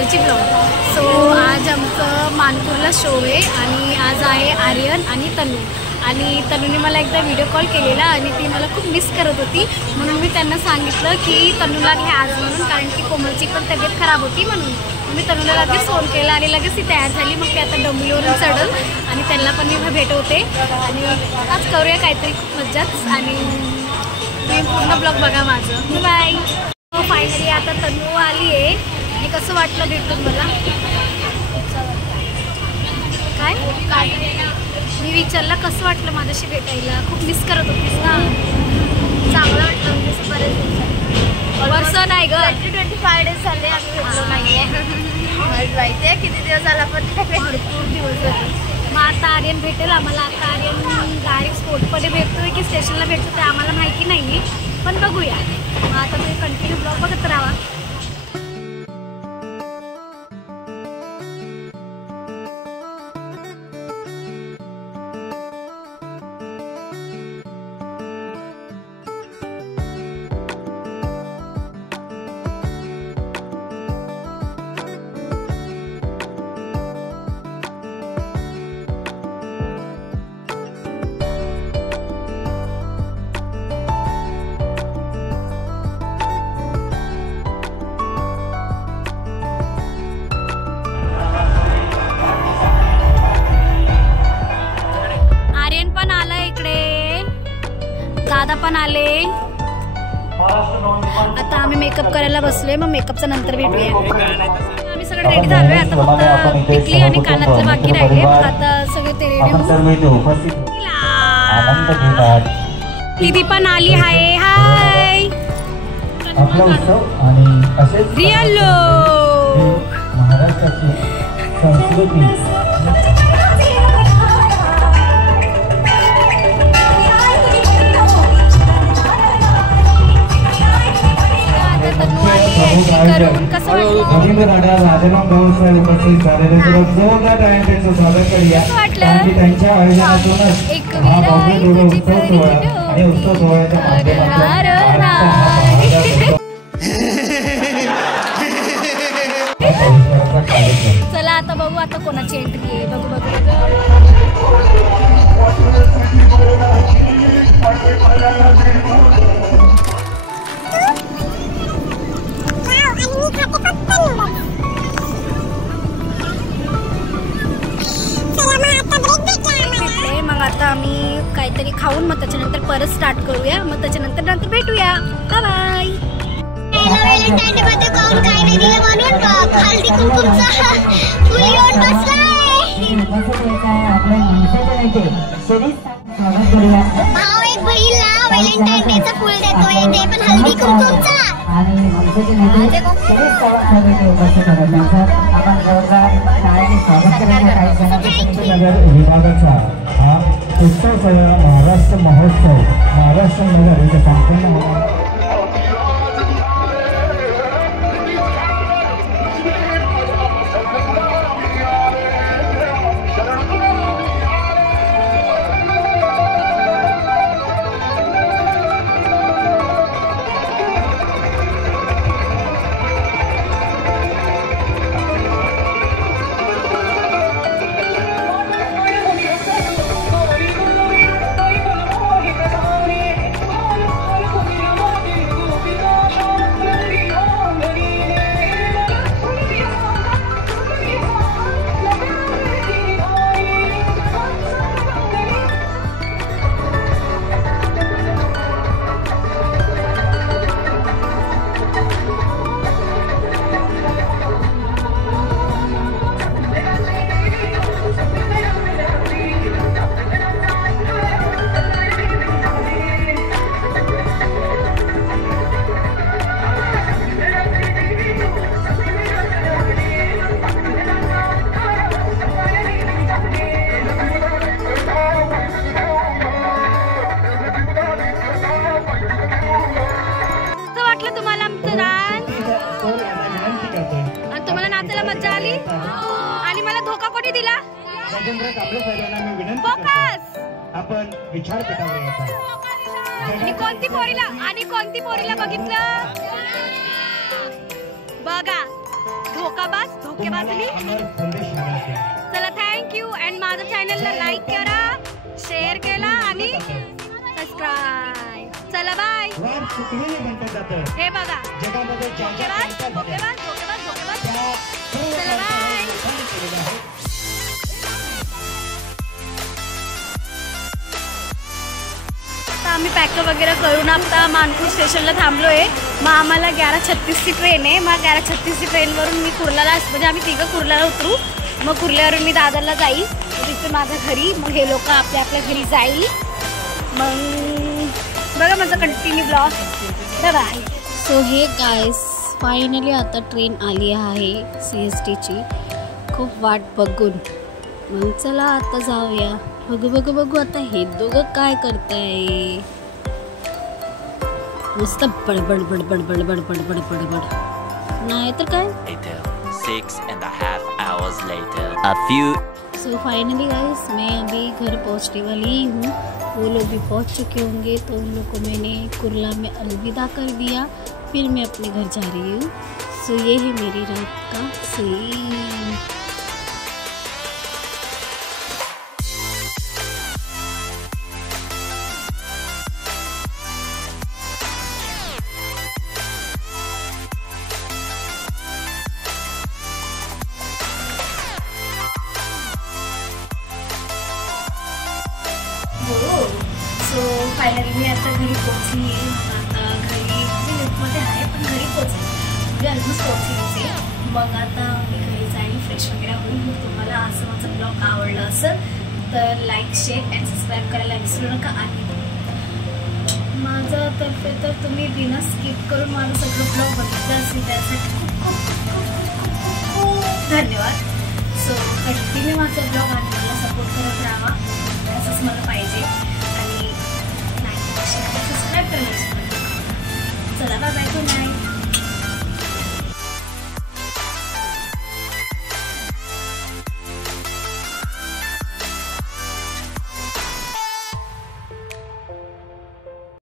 कोमलची blog. So आज आमचं मानपूरला show आहे आणि आज आहे आर्यन आणि तनू. आणि तनूने मला एकदा व्हिडिओ कॉल केलेला आणि ती मला खूप मिस करत होती, म्हणून मी त्यांना सांगितलं की तनूला घ्या आज म्हणून, कारण की कोमलची पण तब्येत खराब होती म्हणून. मी तनूला लगेच फोन केला आणि लगेच ती तयार झाली. मग ती आता डोंबिवलीवरून चढल आणि त्यांना पण मी भेटवते आणि आज करूया काहीतरी खूप मज्जाच. आणि तुम्ही पूर्ण ब्लॉग बघा माझं. बाय. फायनली आता तनू आली आहे आणि कसं वाटलं भेटून मला? काय काय मी विचारलं कसं वाटलं माझ्याशी भेटायला? खूप मिस करत होतीस ना? चांगलं वाटलं. म्हणजे बरेच दिवस वर्ष नाही ग, 25 डेज झाले आम्ही भेटलो नाहीये. माहिती आहे किती दिवस झाला, पण भरपूर दिवस झाले. मग आता आर्यन भेटेल आम्हाला. आता आर्यन डायरेक्ट स्पोर्टमध्ये भेटतोय की स्टेशनला भेटतो ते आम्हाला माहिती नाही, पण बघूया. मग आता तुम्ही कंटिन्यू ब्लॉग बघत राहा. दादा पण आले. आता आम्ही मेकअप करायला बसलोय, मग मेकअपचा नंतर भेटूया. आम्ही सगळे रेडी झालोय. आता फक्त टिकली आणि कानातलं बाकी राहिले. आता सगळे ते रेडी होऊन दीदी पण आली. हाय हाय रियल लोक. चला आता बघू आता कोणाची एंट्री आहे. बघू बघू मग आता आम्ही काहीतरी खाऊन मग त्याच्यानंतर परत स्टार्ट करूया. मग त्याच्यानंतर भेटूया. Bye bye. भाऊ एक बहीणला व्हॅलेंटाईन डेचं फुल देतोय, ते पण हल्दी कुंकूचा. विभागाचा हा उत्सव महाराष्ट्र महोत्सव महाराष्ट्र नगर इथे संपूर्ण आपण विचारपीठावर यायचा. आणि कोणती पोरीला बघितलं बघा. धोकेबाज मी. चला थँक्यू. अँड माझ्या चॅनलला लाईक करा, शेअर केला आणि सबस्क्राईब. चला बाय. हे बघा धोकेबाज. चला बाय. आता आम्ही पॅकअप वगैरे करून आता मानपूर स्टेशनला थांबलो आहे. मग आम्हाला 11:36ची ट्रेन आहे. मग 11:36ची ट्रेनवरून मी कुर्ल्याला, म्हणजे आम्ही तिघं कुर्ल्याला उतरू. मग कुर्ल्यावरून मी दादरला जाईल, तिथे माझ्या घरी. मग हे लोक आपल्या घरी जाईल. मग बघा माझा continue blog. Bye. So hey guys, finally आता ट्रेन आली आहे CSTची. खूप वाट बघून. मग चला आता जाऊया. बघू आता हे दोघं काय करताय. मस्त बडबड नाही तर काय. 6.5 hours later. A few. So finally guys, मैं अभी घर पहुंचने वाली हूँ. वो लोग भी पहुंच चुके होंगे, तो उन लोग को मैंने कुर्ला में अलविदा कर दिया. फिर मैं अपने घर जा रही हूँ. सो ये है मेरी रात का सीन. सो फायनली मी आता घरी पोचली आहे. आता घरी म्हणजे लिफ्टमध्ये आहे, पण घरी पोचली, म्हणजे ऑलमोस्ट पोचलीच आहे. मग आता मी घरी जाईल, फ्रेश वगैरे होईल. मग तुम्हाला असं माझं ब्लॉग आवडलं असेल तर लाईक, शेअर अँड सबस्क्राईब करायला विसरू नका. आणि माझ्यातर्फे तर तुम्ही बिना स्किप करून माझं सगळं ब्लॉग बघितलं असेल त्यासाठी खूप धन्यवाद. सो कंटिन्यू माझं ब्लॉग आणि मला सपोर्ट करत राहा, असंच मला पाहिजे. आणि सबस्क्राईब करायला. चला बाय बाय. Good night.